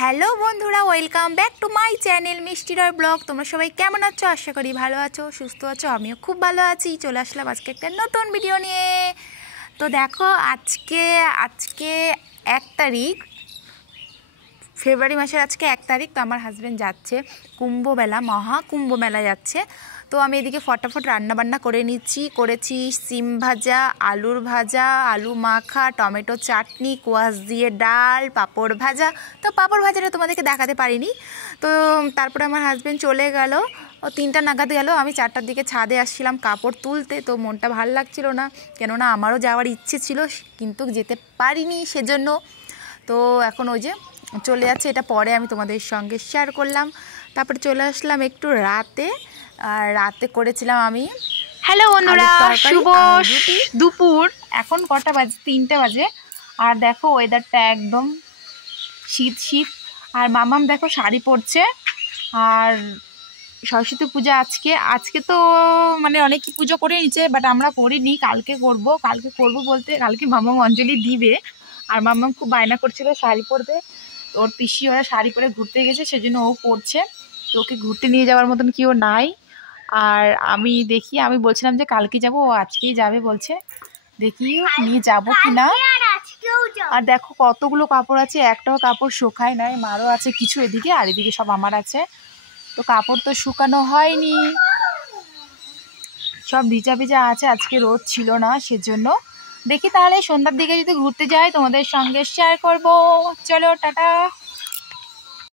Hello বন্ধুরা, welcome back to my channel মিষ্টির blog. তোমরা সবাই কেমন আছো? আশা করি ভালো আছো, সুস্থ আছো। আমিও খুব ভালো আছি। চলে আসলাম আজকে একটা নতুন ভিডিও নিয়ে। তো দেখো, আজকে 1 তারিখ, ফেব্রুয়ারি মাসের আজকে 1 তারিখ। তো আমার হাজব্যান্ড যাচ্ছে কুম্ভমেলা, মহাকুম্ভমেলা যাচ্ছে। তো আমি এদিকে ফটাফট রান্নাবান্না করে নিচ্ছি। করেছি সিম ভাজা, আলুর ভাজা, আলু মাখা, টমেটো চাটনি, কোয়াশ দিয়ে ডাল, পাঁপড় ভাজা। তো পাঁপড় ভাজাটা তোমাদেরকে দেখাতে পারিনি। তো তারপরে আমার হাজব্যান্ড চলে গেল, ও 3টা নাগাদ গেল। আমি 4টার দিকে ছাদে আসছিলাম কাপড় তুলতে। তো মনটা ভালো লাগছিল না, কেননা আমারও যাওয়ার ইচ্ছে ছিল, কিন্তু যেতে পারিনি সেজন্য। তো এখন ওই যে চলে যাচ্ছে, এটা পরে আমি তোমাদের সঙ্গে শেয়ার করলাম। তারপরে চলে আসলাম একটু রাতে, আর রাতে করেছিলাম আমি হ্যালো বন্ধুরা, শুভ দুপুর। এখন কটা বাজে? 3টে বাজে। আর দেখো ওয়েদারটা একদম শীত শীত। আর মামাম দেখো শাড়ি পরছে। আর সরস্বতী পূজা আজকে তো মানে অনেকই পুজো করে নিচ্ছে, বাট আমরা করিনি। কালকে করব বলতে কালকে মামাম অঞ্জলি দিবে। আর মামাম খুব বায়না করছিল শাড়ি পরতে। ওর পিসি ওরা শাড়ি পরে ঘুরতে গেছে, সেজন্য ও পরছে। তো ওকে ঘুরতে নিয়ে যাওয়ার মতন কেউ নাই। আর আমি বলছিলাম যে কালকে যাব, ও আজকেই যাবে বলছে। দেখি নিয়ে যাব কি না। আর দেখো কতগুলো কাপড় আছে, একটাও কাপড় শুকায় নাই। মারও আছে কিছু এদিকে, আর এদিকে সব আমার আছে। তো কাপড় তো শুকানো হয়নি, সব ভিজা ভিজা আছে। আজকে রোদ ছিল না, সেজন্য। দেখি তাহলে সন্ধ্যার দিকে যদি ঘুরতে যাই তোমাদের সঙ্গে শেয়ার করব। চলো টাটা।